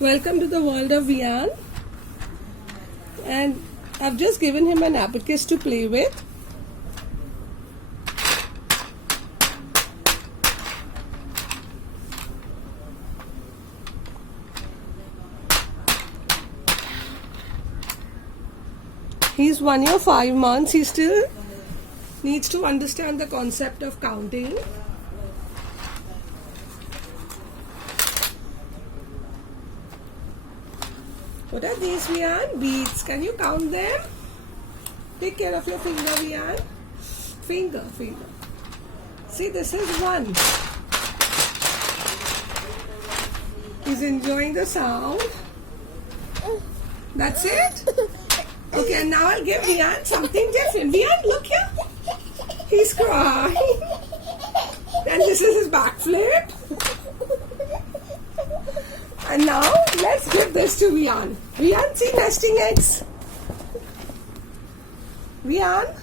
Welcome to the world of Vian, and I've just given him an abacus to play with. He's 1 year 5 months. He still needs to understand the concept of counting. What are these, Vian? Beads. Can you count them? Take care of your finger, Vian. Finger. See, this is 1. He's enjoying the sound. That's it? Okay, and now I'll give Vian something different. Vian, look here. He's crying. And this is his backflip. And now, let's give this to Vian. Vian, see nesting eggs? Vian,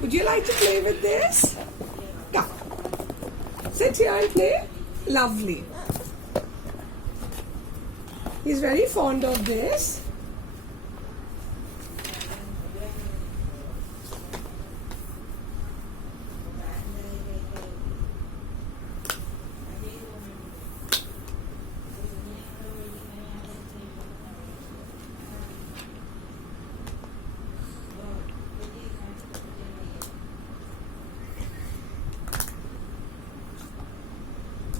would you like to play with this? Come. Sit here and play. Lovely. He's very fond of this.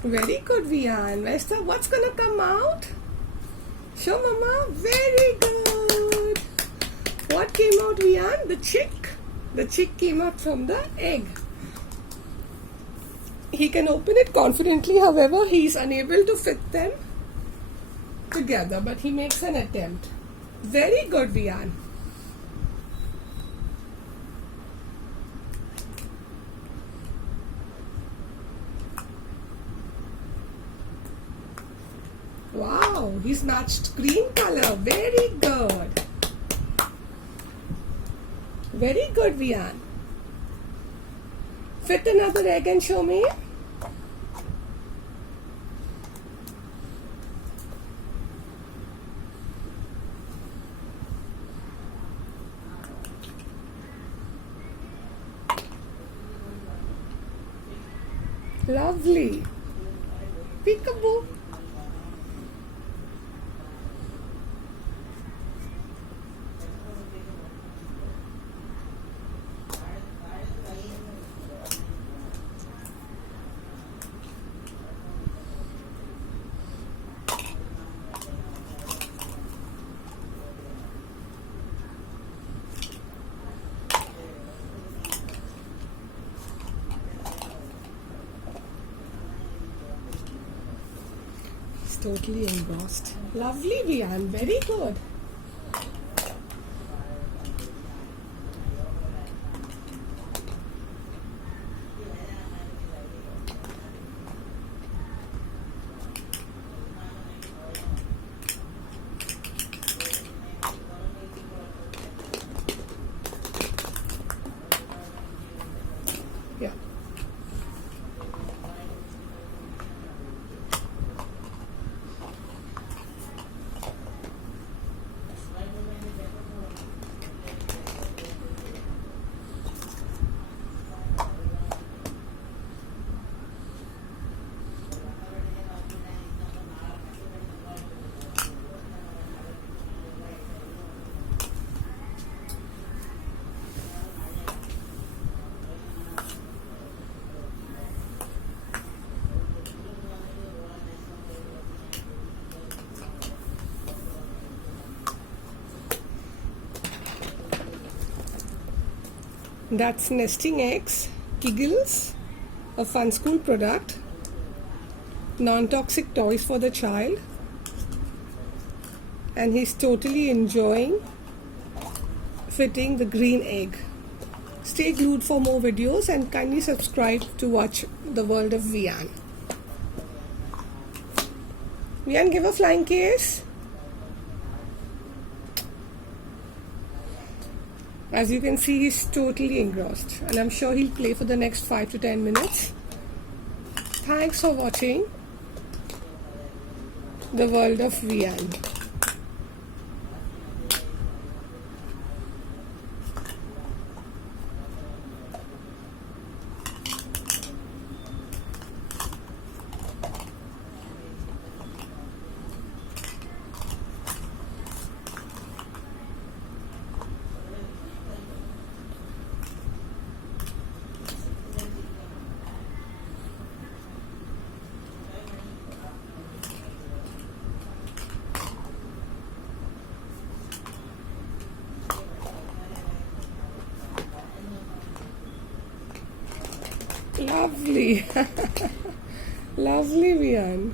Very good, Vian. What's gonna come out? Show Mama. Very good. What came out, Vian? The chick. The chick came out from the egg. He can open it confidently, however, he's unable to fit them together, but he makes an attempt. Very good, Vian. Wow, he's matched green color. Very good. Very good, Vian. Fit another egg and show me. Lovely. Peekaboo. Totally engrossed. Lovely, Vian. Very good. Yeah. That's Nesting Eggs, Kiggles, a fun school product, non-toxic toys for the child, and he's totally enjoying fitting the green egg. Stay glued for more videos and kindly subscribe to watch the world of Vian. Vian, give a flying kiss. As you can see, he's totally engrossed, and I'm sure he'll play for the next 5 to 10 minutes. Thanks for watching. the world of Vian. Lovely. Lovely, Vian.